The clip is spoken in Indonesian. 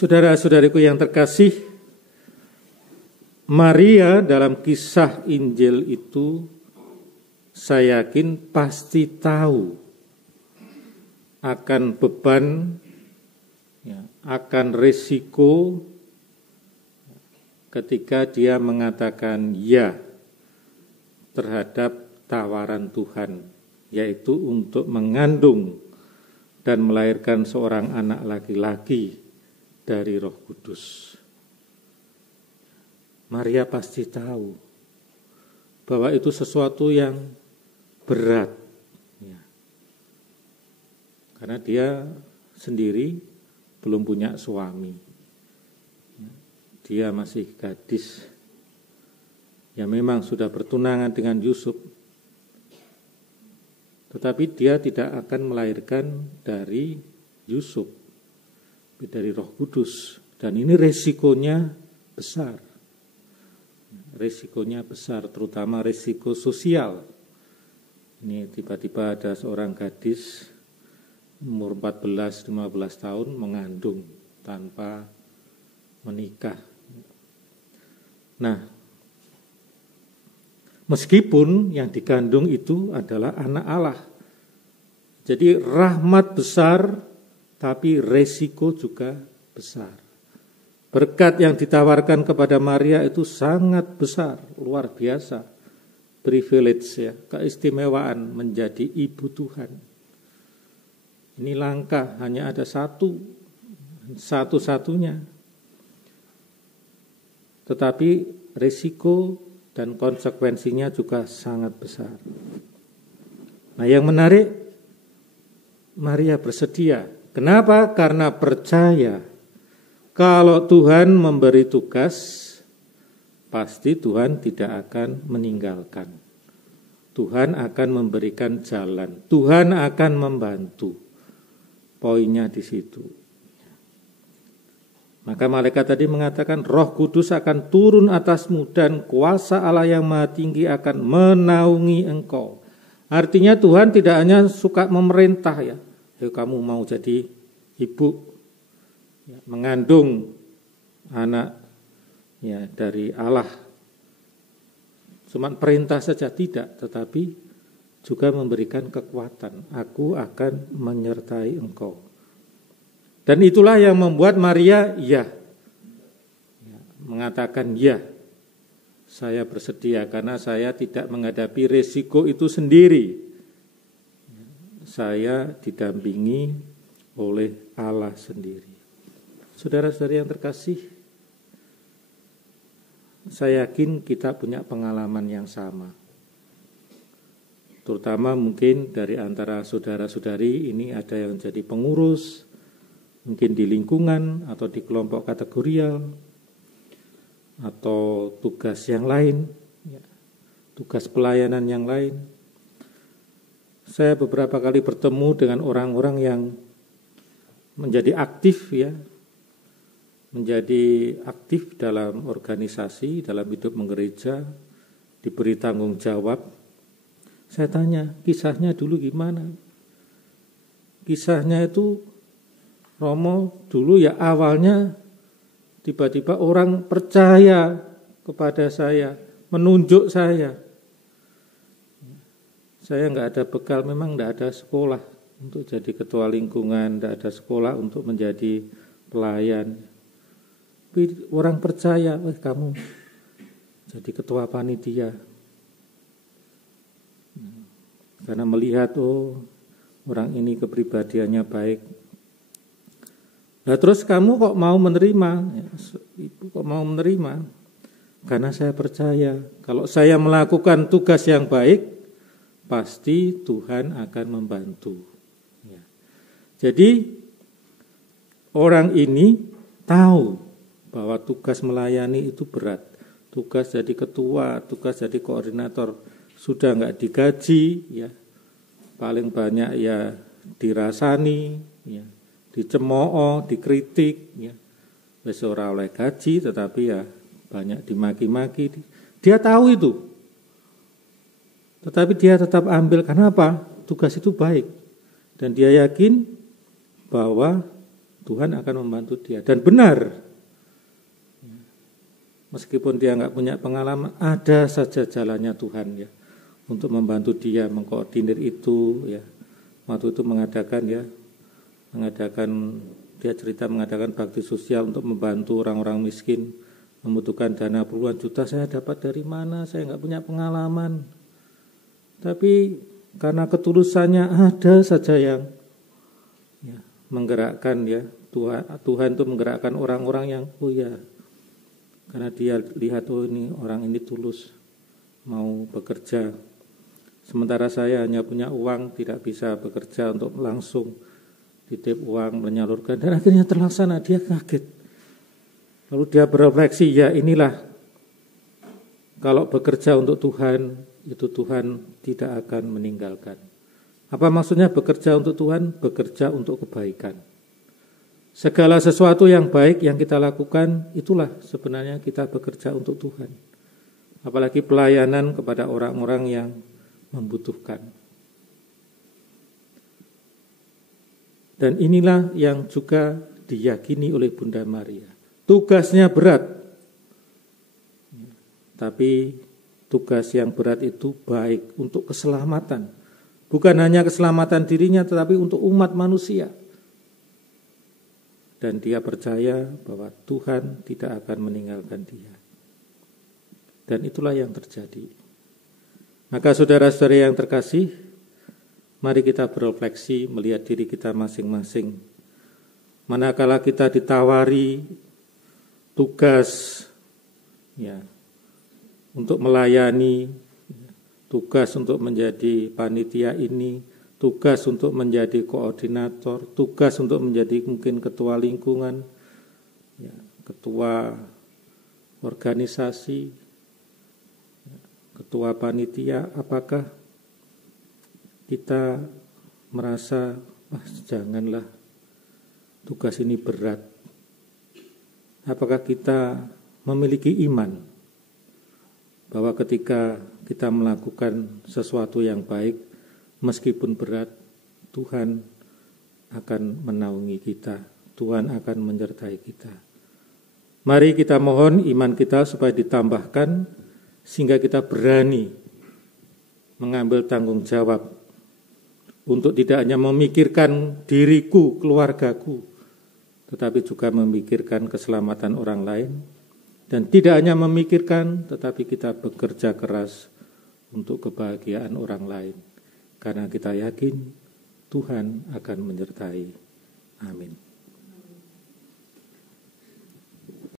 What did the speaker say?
Saudara-saudariku yang terkasih, Maria dalam kisah Injil itu saya yakin pasti tahu akan beban, akan risiko ketika dia mengatakan ya terhadap tawaran Tuhan, yaitu untuk mengandung dan melahirkan seorang anak laki-laki dari Roh Kudus. Maria pasti tahu bahwa itu sesuatu yang berat, karena dia sendiri belum punya suami. Dia masih gadis, yang memang sudah bertunangan dengan Yusuf, tetapi dia tidak akan melahirkan dari Yusuf, dari Roh Kudus. Dan ini resikonya besar. Resikonya besar, terutama resiko sosial. Ini tiba-tiba ada seorang gadis umur 14-15 tahun mengandung tanpa menikah. Nah, meskipun yang dikandung itu adalah anak Allah. Jadi rahmat besar, tapi resiko juga besar. Berkat yang ditawarkan kepada Maria itu sangat besar, luar biasa. Privilege, keistimewaan menjadi ibu Tuhan. Ini langka, hanya ada satu-satunya. Tetapi resiko dan konsekuensinya juga sangat besar. Nah, yang menarik, Maria bersedia. Kenapa? Karena percaya kalau Tuhan memberi tugas, pasti Tuhan tidak akan meninggalkan. Tuhan akan memberikan jalan. Tuhan akan membantu. Poinnya di situ. Maka malaikat tadi mengatakan, Roh Kudus akan turun atasmu dan kuasa Allah yang Maha Tinggi akan menaungi engkau. Artinya Tuhan tidak hanya suka memerintah ya. Kamu mau jadi ibu, mengandung anak dari Allah. Cuma perintah saja tidak, tetapi juga memberikan kekuatan. Aku akan menyertai engkau. Dan itulah yang membuat Maria mengatakan ya. Saya bersedia karena saya tidak menghadapi resiko itu sendiri. Saya didampingi oleh Allah sendiri. Saudara-saudari yang terkasih, saya yakin kita punya pengalaman yang sama. Terutama mungkin dari antara saudara-saudari ini ada yang jadi pengurus, mungkin di lingkungan atau di kelompok kategorial, atau tugas yang lain, tugas pelayanan yang lain. Saya beberapa kali bertemu dengan orang-orang yang menjadi aktif menjadi aktif dalam organisasi, dalam hidup menggereja, diberi tanggung jawab. Saya tanya, kisahnya dulu gimana? Kisahnya itu, Romo, dulu awalnya tiba-tiba orang percaya kepada saya, menunjuk saya. Saya enggak ada bekal, memang enggak ada sekolah untuk jadi ketua lingkungan, enggak ada sekolah untuk menjadi pelayan. Tapi orang percaya, kamu jadi ketua panitia. Karena melihat, orang ini kepribadiannya baik. Nah terus kamu kok mau menerima? Ibu kok mau menerima? Karena saya percaya, kalau saya melakukan tugas yang baik, pasti Tuhan akan membantu. Jadi orang ini tahu bahwa tugas melayani itu berat. Tugas jadi ketua, tugas jadi koordinator sudah enggak digaji, paling banyak dirasani, dicemooh, dikritik, wis ora oleh gaji, tetapi banyak dimaki-maki. Dia tahu itu. Tetapi dia tetap ambil. Kenapa? Tugas itu baik. Dan dia yakin bahwa Tuhan akan membantu dia. Dan benar, meskipun dia nggak punya pengalaman, ada saja jalannya Tuhan ya untuk membantu dia mengkoordinir itu ya. Waktu itu mengadakan dia cerita mengadakan bakti sosial untuk membantu orang-orang miskin membutuhkan dana puluhan juta. Saya dapat dari mana? Saya nggak punya pengalaman. Tapi karena ketulusannya ada saja yang ya, menggerakkan ya. Tuhan itu menggerakkan orang-orang yang karena dia lihat ini orang ini tulus mau bekerja. Sementara saya hanya punya uang, tidak bisa bekerja untuk langsung titip uang menyalurkan, dan akhirnya terlaksana. Dia kaget. Lalu dia berefleksi, ya inilah kalau bekerja untuk Tuhan, itu Tuhan tidak akan meninggalkan. Apa maksudnya bekerja untuk Tuhan? Bekerja untuk kebaikan. Segala sesuatu yang baik yang kita lakukan, itulah sebenarnya kita bekerja untuk Tuhan. Apalagi pelayanan kepada orang-orang yang membutuhkan. Dan inilah yang juga diyakini oleh Bunda Maria. Tugasnya berat, tapi tugas yang berat itu baik untuk keselamatan. Bukan hanya keselamatan dirinya, tetapi untuk umat manusia. Dan dia percaya bahwa Tuhan tidak akan meninggalkan dia. Dan itulah yang terjadi. Maka saudara-saudara yang terkasih, mari kita berefleksi melihat diri kita masing-masing. Manakala kita ditawari tugas untuk melayani, tugas untuk menjadi panitia ini, tugas untuk menjadi koordinator, tugas untuk menjadi mungkin ketua lingkungan, ketua organisasi, ketua panitia, apakah kita merasa, janganlah tugas ini berat? Apakah kita memiliki iman bahwa ketika kita melakukan sesuatu yang baik, meskipun berat, Tuhan akan menaungi kita, Tuhan akan menyertai kita. Mari kita mohon iman kita supaya ditambahkan, sehingga kita berani mengambil tanggung jawab untuk tidak hanya memikirkan diriku, keluargaku, tetapi juga memikirkan keselamatan orang lain. Dan tidak hanya memikirkan, tetapi kita bekerja keras untuk kebahagiaan orang lain. Karena kita yakin Tuhan akan menyertai. Amin.